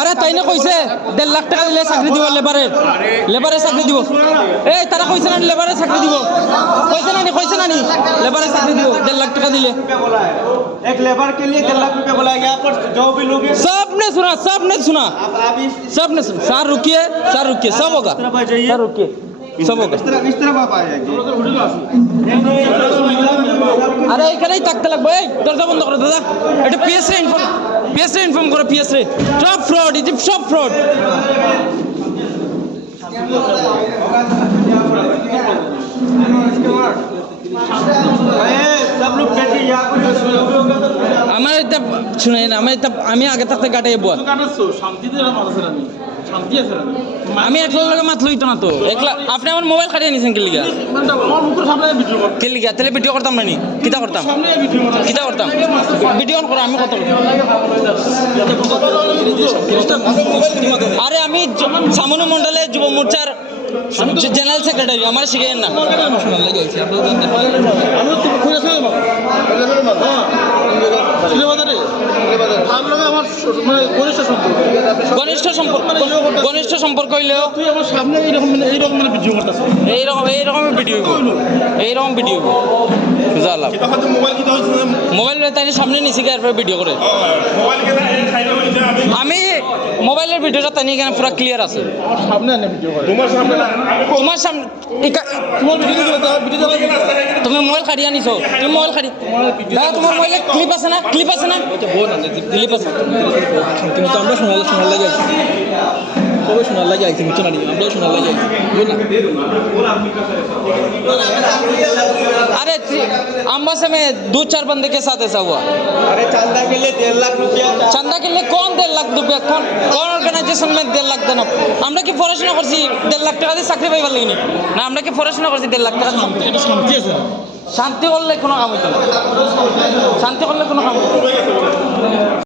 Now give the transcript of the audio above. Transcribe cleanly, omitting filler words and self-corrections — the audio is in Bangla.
আরে তাই না কইছে 1.5 লাখ টাকা দিলে চাকরি দিব লেবারে চাকরি দিব। এই তারা কইছে না লেবারে চাকরি দিব, কইছে না লেবারে চাকরি দিব 1.5 लाख টাকা दिले। एक लेबर के लिए 1.5 लाख रुपया बोला। यहाँ पर जो भी लोग हैं सबने सुना सबने सुना। सर रुकिए सब होगा, सर रुकिए सब होगा। इस तरफ आप आ जाइए। আরে এখানেই থাকতে লাগবে। এই দরজা বন্ধ করো দাদা, এটা পিএসএ ইনফর্ম করো। পিএসএ সব ফ্রড, এই সব ফ্রড। सब लोग बैठिए यहाँ पर। আমার এটা শুনে না, আমি আগে থাকতে গাটাই বল। আমি একলা লগে মাত লইতো না তো। একলা আপনি আমার মোবাইল কাটিয়ে নিছেন কি লিগা? তাহলে ভিডিও করতাম না নি? কিতা করতাম ভিডিও অন করো, আমি কত। আরে আমি সামনু মন্ডলে যুব মোর্চার জেনারেল সেক্রেটারি, আমার শিখেন না। ঘনিষ্ঠ সম্পর্ক হইলেও তুই আমার সামনে এইরকম ভিডিও করতেছ। এইরকম ভিডিও মোবাইল তাই সামনে নিছি এরপরে ভিডিও করে। আমি মোবাইলের ভিডিওটা তাই এখানে পুরো ক্লিয়ার আছে। সামনে এনে ভিডিও করে তোমার সামনে তুমি মোবাইল কাটিয়ে আনিছো, তুমি মোবাইল কাটি দাদা, তোমার মোবাইলে ক্লিপ আছে না? ক্লিপ আছে কিন্তু আমরা শোনার লাগে আছি, সবাই শোনার লাগে আইছি, বুঝছো না? আমরা শোনার লাগে আইছি। अरे अम्बासे में 2-4 बंदे के साथ ऐसा हुआ। अरे चंदा के लिए 1.5 लाख रुपया। चंदा के लिए कौन 1.5 लाख रुपया? कौन ऑर्गेनाइजेशन में 1.5 लाख देना? আমরা কি পড়াশোনা করছি 1.5 লাখ টাকা দিয়ে চাকরি পাইবার লাগি না? আমরা কি পড়াশোনা করছি 1.5 লাখ টাকা? শান্তি আছে, শান্তি করলে কোনো কাম হইতো না।